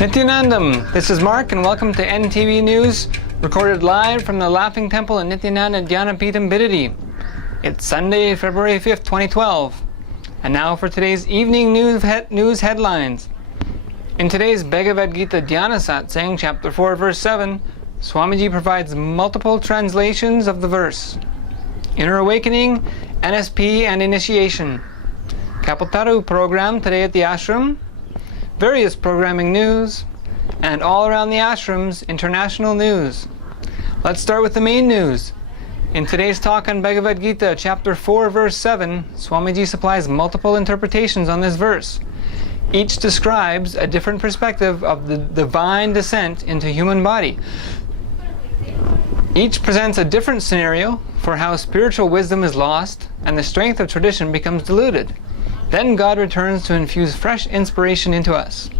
Nithyanandam, this is Mark and welcome to eNNews, recorded live from the Laughing Temple in Nithyananda Dhyana Bididi. It's Sunday, February 5th, 2012. And now for today's evening news headlines. In today's Bhagavad Gita Dhyana Satsang, chapter 4, verse 7, Swamiji provides multiple translations of the verse. Inner Awakening, NSP and Initiation. Kalpataru program today at the ashram. Various programming news, and all around the ashrams, international news. Let's start with the main news. In today's talk on Bhagavad Gita, chapter 4, verse 7, Swamiji supplies multiple interpretations on this verse. Each describes a different perspective of the divine descent into human body. Each presents a different scenario for how spiritual wisdom is lost and the strength of tradition becomes diluted. Then God returns to infuse fresh inspiration into us.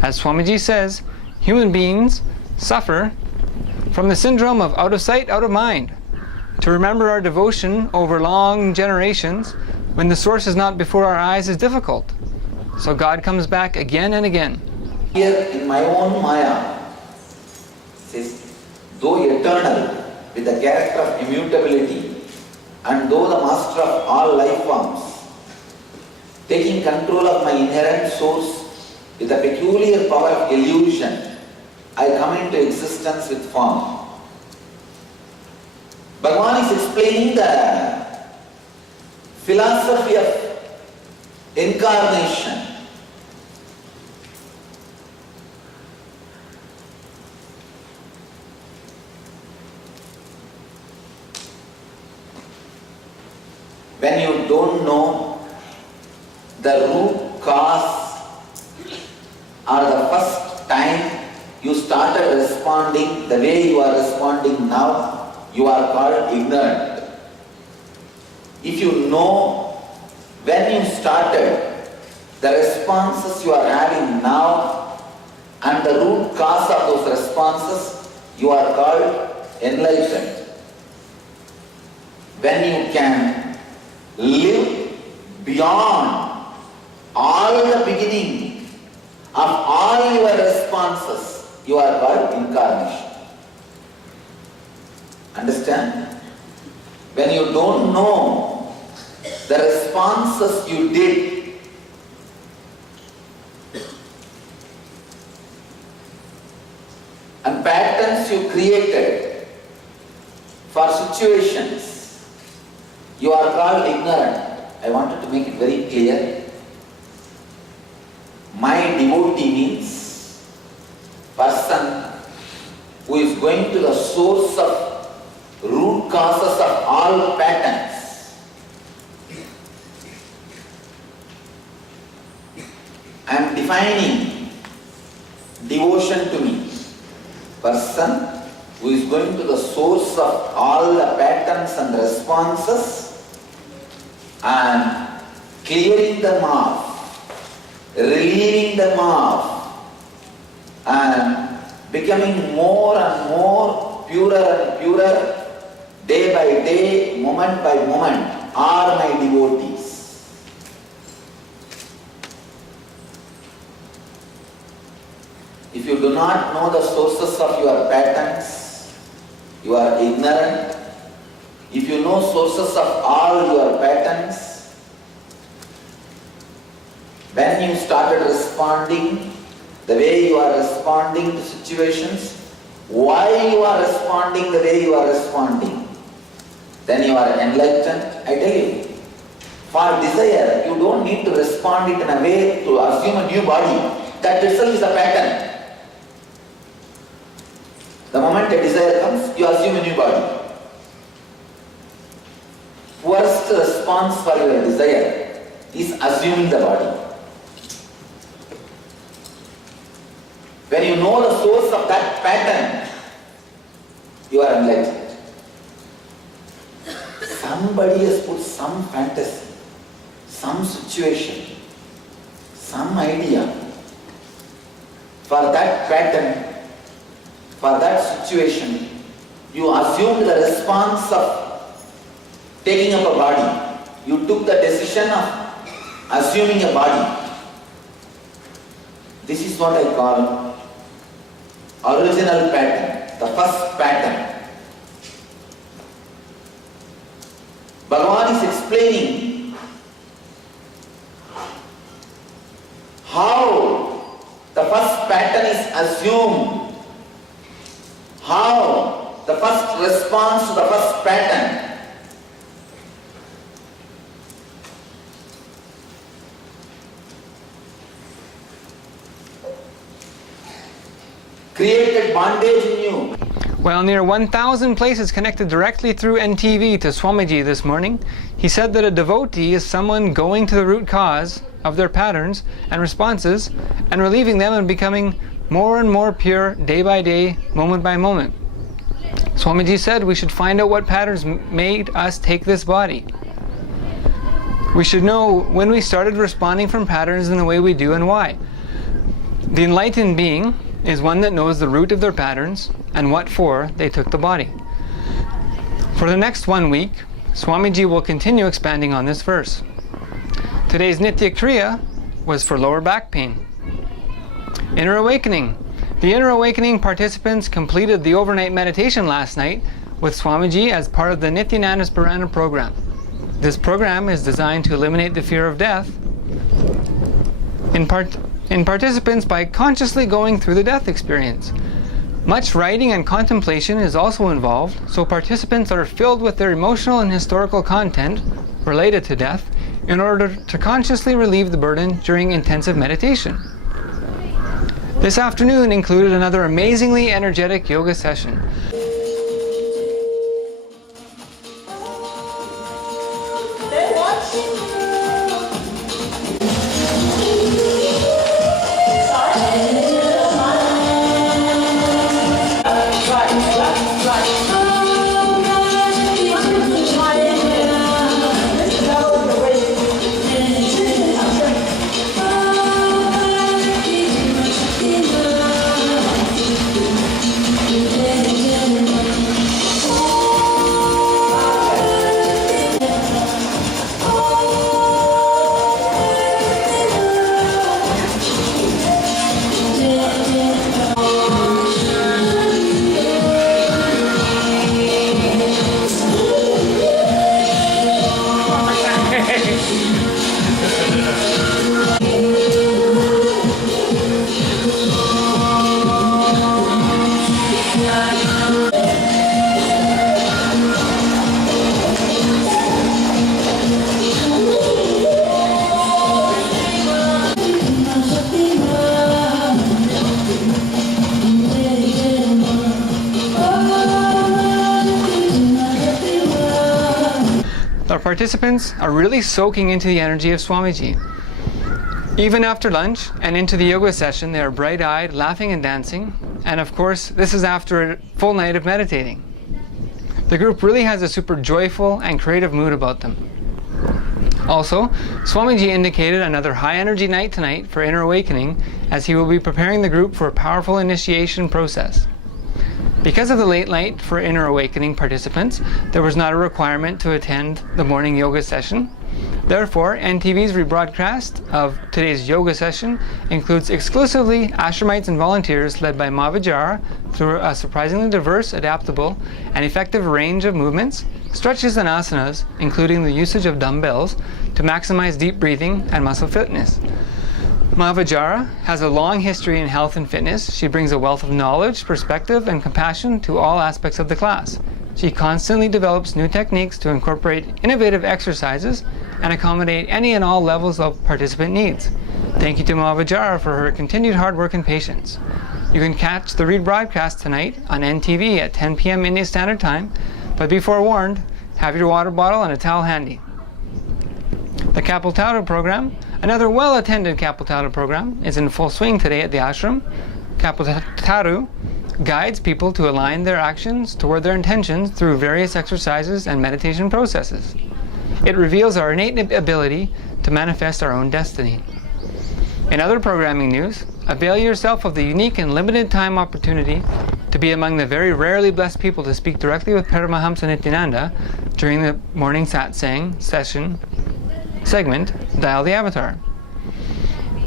As Swamiji says, human beings suffer from the syndrome of out of sight, out of mind. To remember our devotion over long generations when the source is not before our eyes is difficult. So God comes back again and again. Here in my own Maya, says, though eternal with the character of immutability, and though the master of all life forms, taking control of my inherent source with a peculiar power of illusion, I come into existence with form. Bhagavan is explaining the philosophy of incarnation. When you don't know the root cause, or the first time you started responding the way you are responding now, you are called ignorant. If you know when you started the responses you are having now and the root cause of those responses, you are called enlightened. When you can live beyond all the beginning of all your responses, you are called incarnation. Understand? When you don't know the responses you did, and patterns you created for situations, you are called ignorant. I wanted to make it very clear. My devotee means person who is going to the source of root causes of all patterns. I am defining devotion to me. Person who is going to the source of all the patterns and responses and clearing them off, relieving them off, and becoming more and more purer and purer day by day, moment by moment, are my devotees. If you do not know the sources of your patterns, you are ignorant. If you know sources of all your patterns, when you started responding the way you are responding to situations, why you are responding the way you are responding, then you are enlightened. I tell you, for desire, you don't need to respond it in a way to assume a new body. That itself is a pattern. The moment a desire comes, you assume a new body. Worst response for your desire is assuming the body. When you know the source of that pattern, you are enlightened. Somebody has put some fantasy, some situation, some idea for that pattern, for that situation. You assumed the response of taking up a body. You took the decision of assuming a body. This is what I call original pattern, the first pattern. Bhagavan is explaining how the first pattern is assumed, how the first response to the first pattern created bondage in you. Well, near 1,000 places connected directly through NTV to Swamiji this morning. He said that a devotee is someone going to the root cause of their patterns and responses and relieving them and becoming more and more pure day by day, moment by moment. Swamiji said we should find out what patterns made us take this body. We should know when we started responding from patterns in the way we do and why. The enlightened being is one that knows the root of their patterns and what for they took the body. For the next 1 week, Swamiji will continue expanding on this verse. Today's Nitya Kriya was for lower back pain. Inner Awakening. The Inner Awakening participants completed the overnight meditation last night with Swamiji as part of the Nithyananda Spirana program. This program is designed to eliminate the fear of death in participants by consciously going through the death experience. Much writing and contemplation is also involved, so participants are filled with their emotional and historical content related to death in order to consciously relieve the burden during intensive meditation. This afternoon included another amazingly energetic yoga session. The participants are really soaking into the energy of Swamiji. Even after lunch and into the yoga session, they are bright-eyed, laughing and dancing. And of course, this is after a full night of meditating. The group really has a super joyful and creative mood about them. Also, Swamiji indicated another high-energy night tonight for Inner Awakening, as he will be preparing the group for a powerful initiation process. Because of the late night for Inner Awakening participants, there was not a requirement to attend the morning yoga session. Therefore, NTV's rebroadcast of today's yoga session includes exclusively Ashramites and volunteers led by Mahvajara through a surprisingly diverse, adaptable, and effective range of movements, stretches and asanas, including the usage of dumbbells to maximize deep breathing and muscle fitness. Mahvajara has a long history in health and fitness. She brings a wealth of knowledge, perspective, and compassion to all aspects of the class. She constantly develops new techniques to incorporate innovative exercises and accommodate any and all levels of participant needs. Thank you to Mahvajara for her continued hard work and patience. You can catch the rebroadcast tonight on NTV at 10 p.m. Indian Standard Time, but be forewarned, have your water bottle and a towel handy. The Kalpataru program, another well-attended Kalpataru program, is in full swing today at the ashram. Kalpataru guides people to align their actions toward their intentions through various exercises and meditation processes. It reveals our innate ability to manifest our own destiny. In other programming news, avail yourself of the unique and limited time opportunity to be among the very rarely blessed people to speak directly with Paramahamsa Nithyananda during the morning satsang segment, Dial the Avatar.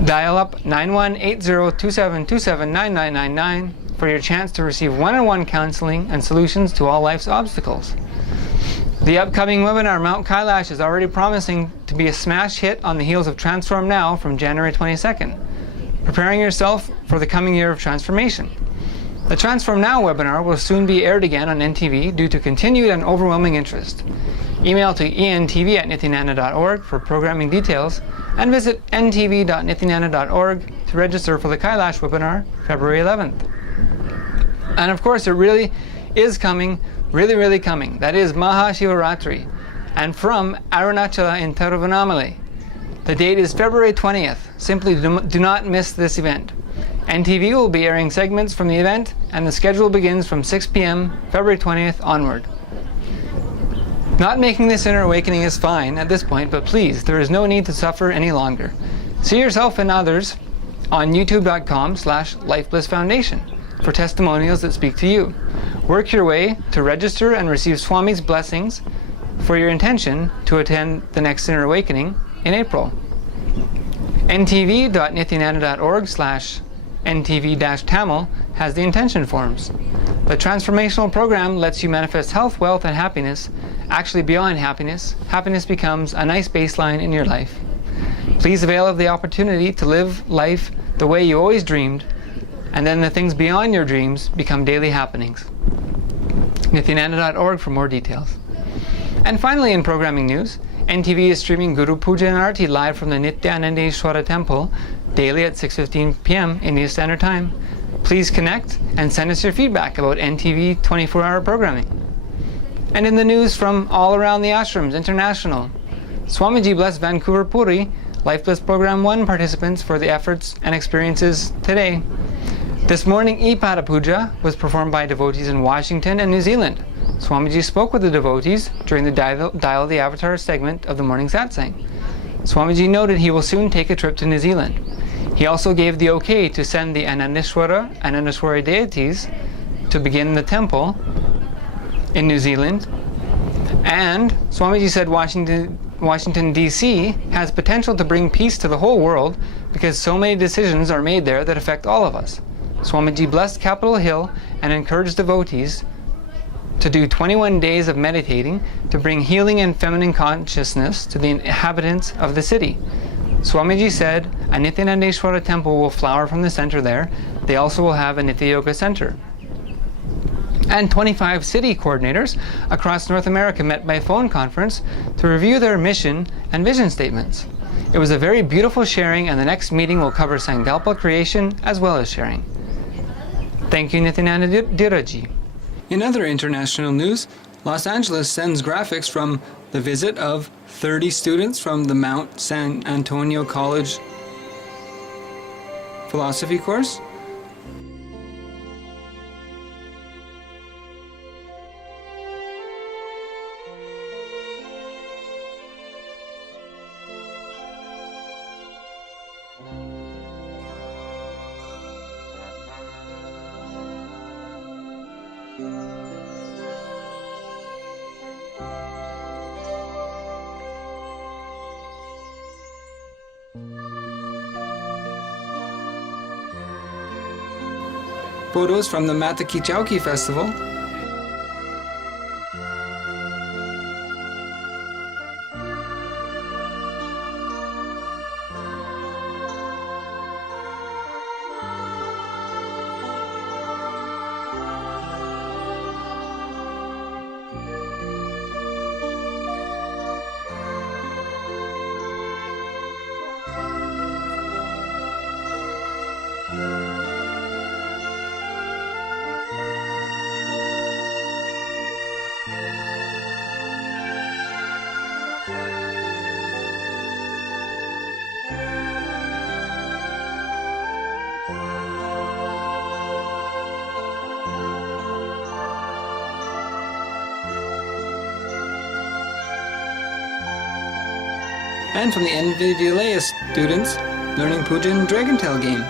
Dial up 918027279999 for your chance to receive one-on-one counseling and solutions to all life's obstacles. The upcoming webinar, Mount Kailash, is already promising to be a smash hit on the heels of Transform Now from January 22nd, preparing yourself for the coming year of transformation. The Transform Now webinar will soon be aired again on NTV due to continued and overwhelming interest. Email to entv@nithyananda.org for programming details and visit ntv.nithyananda.org to register for the Kailash webinar February 11th. And of course, it really is coming, really coming. That is Maha Shivaratri, and from Arunachala in Tiruvannamalai. The date is February 20th. Simply do not miss this event. NTV will be airing segments from the event, and the schedule begins from 6 p.m. February 20th onward. Not making this inner awakening is fine at this point, but please, there is no need to suffer any longer. See yourself and others on youtube.com/lifeblissfoundation for testimonials that speak to you. Work your way to register and receive Swami's blessings for your intention to attend the next inner awakening in April. ntv.nithyananda.org/ntv-tamil has the intention forms. The transformational program lets you manifest health, wealth, and happiness. Actually, beyond happiness, happiness becomes a nice baseline in your life. Please avail of the opportunity to live life the way you always dreamed, and then the things beyond your dreams become daily happenings. Nithyananda.org for more details. And finally, in programming news, NTV is streaming Guru Puja and Arti live from the Nithyanandeshwara Temple daily at 6:15 p.m. Indian Standard Time. Please connect and send us your feedback about NTV 24-hour programming. And in the news from all around the Ashrams International, Swamiji blessed Vancouver Puri Life Bliss Program 1 participants for the efforts and experiences today. This morning, Ipada Puja was performed by devotees in Washington and New Zealand. Swamiji spoke with the devotees during the Dial the Avatar segment of the morning satsang. Swamiji noted he will soon take a trip to New Zealand. He also gave the okay to send the Anandeswari deities to begin the temple in New Zealand. And Swamiji said Washington, D.C. has potential to bring peace to the whole world because so many decisions are made there that affect all of us. Swamiji blessed Capitol Hill and encouraged devotees to do 21 days of meditating to bring healing and feminine consciousness to the inhabitants of the city. Swamiji said a Nithyanandeshwara temple will flower from the center there. They also will have a Nithya Yoga center. And 25 city coordinators across North America met by phone conference to review their mission and vision statements. It was a very beautiful sharing, and the next meeting will cover Sankalpa creation as well as sharing. Thank you, Nithyananda Dhiraji. In other international news, Los Angeles sends graphics from the visit of 30 students from the Mount San Antonio College philosophy course. Photos from the Mataki Chowki Festival. And from the NVIDIA students learning Puja and Dragon Tail game.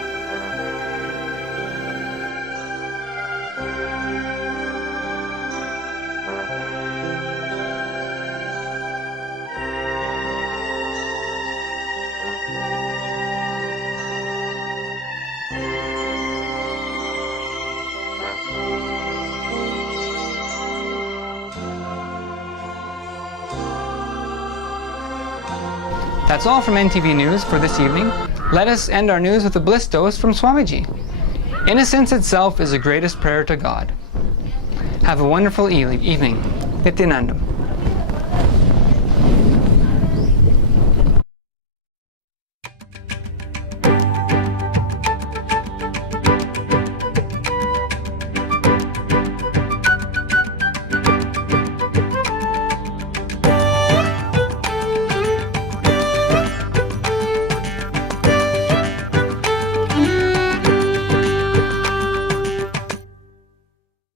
That's all from NTV News for this evening. Let us end our news with a bliss dose from Swamiji. Innocence itself is the greatest prayer to God. Have a wonderful evening. Nithyananda.